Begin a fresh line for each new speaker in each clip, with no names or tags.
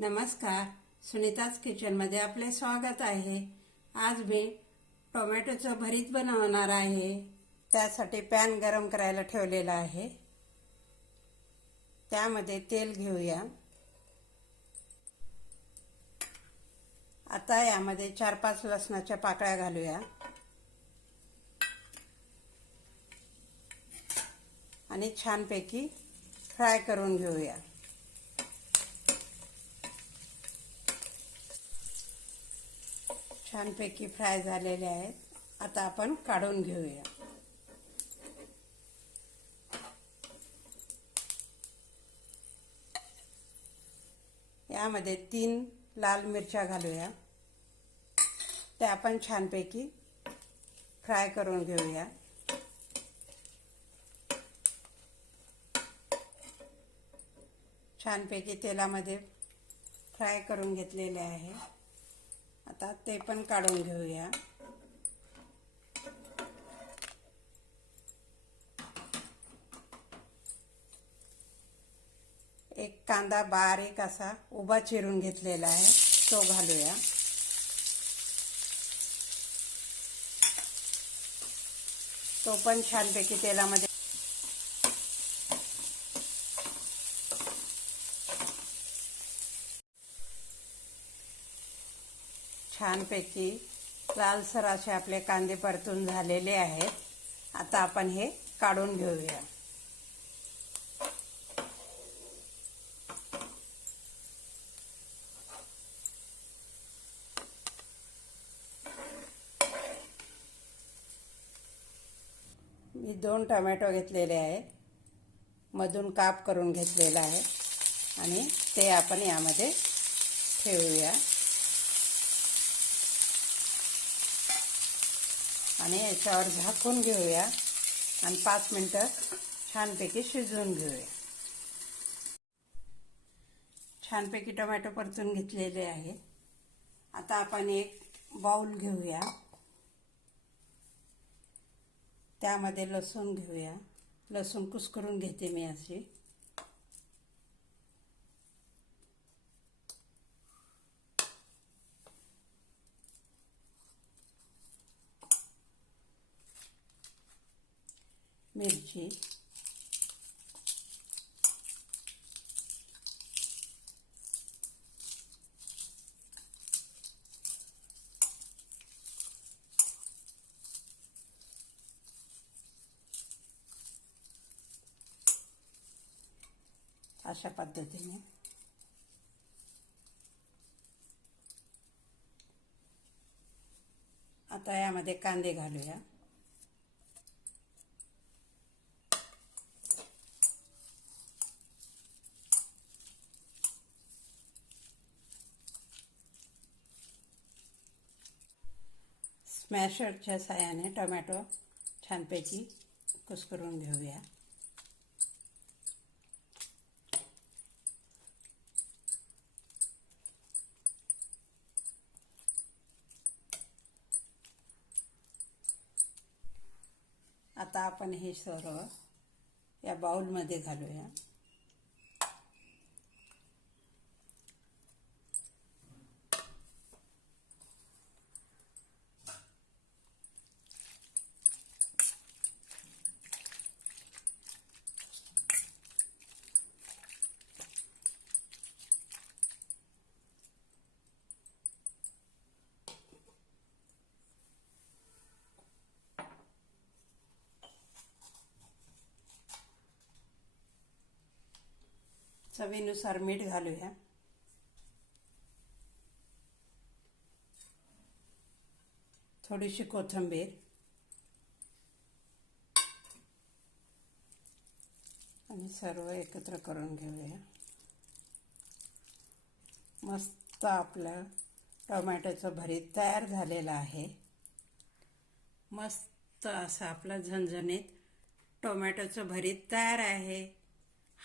नमस्कार. सुनीताज किचनमध्ये आपले स्वागत आहे. आज मी टोमॅटोचं भरीत बनवणार आहे. त्यासाठी पॅन गरम करायला ठेवलेला आहे. त्यामध्ये तेल घेऊया. आता यामध्ये चार पाच लसणाच्या पाकळ्या घालूया. आणि छानपैकी फ्राय करून घेऊया. छानपैकी फ्राय झालेले आहेत. आता आपण काढून घेऊया. यामध्ये तीन लाल मिरच्या घालूया. त्या आपण छानपैकी फ्राय करून घेऊया. छानपैकी तेलामध्ये फ्राय करून घेतलेले आहे. आता ते पण काढून घेऊया. एक कांदा बारीक असा उभा चिरून घेतलेला आहे तो घालूया. तो पण छानपैकी तेलामध्ये छानपैकी लालसर असे आपले कांदे परतून झालेले आहेत. आता आपण हे काढून घेऊया. मी दोन टोमॅटो घेतलेले आहेत. मधून काप करून घेतलेला आहे. आणि ते आपण यामध्ये ठेवूया. आणि याच्यावर झाकून घेऊया. आणि पाच मिनटं छानपैकी शिजवून घेऊया. छानपैकी टोमॅटो परतून घेतलेले आहे. आता आपण एक बाऊल घेऊया. त्यामध्ये लसूण घेऊया. लसूण कुस्करून घेते मी अशी. मिरची. अशा पद्धतीने. आता यामध्ये कांदे घालूया. स्मॅशरच्या साह्याने टोमॅटो छानपैकी कुस्करून घेऊया. आता आपण हे सर्व या बाउलमध्ये घालूया. चवीनुसार मीठ घालूया. थोडीशी कोथिंबीर. आणि सर्व एकत्र करून घेऊया. मस्त आपलं टोमॅटोचं भरीत तयार झालेलं आहे. मस्त असं आपलं झणझणीत टोमॅटोचं भरीत तयार आहे.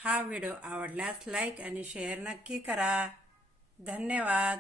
हा व्हिडिओ आवडल्यास लाईक आणि शेअर नक्की करा. धन्यवाद.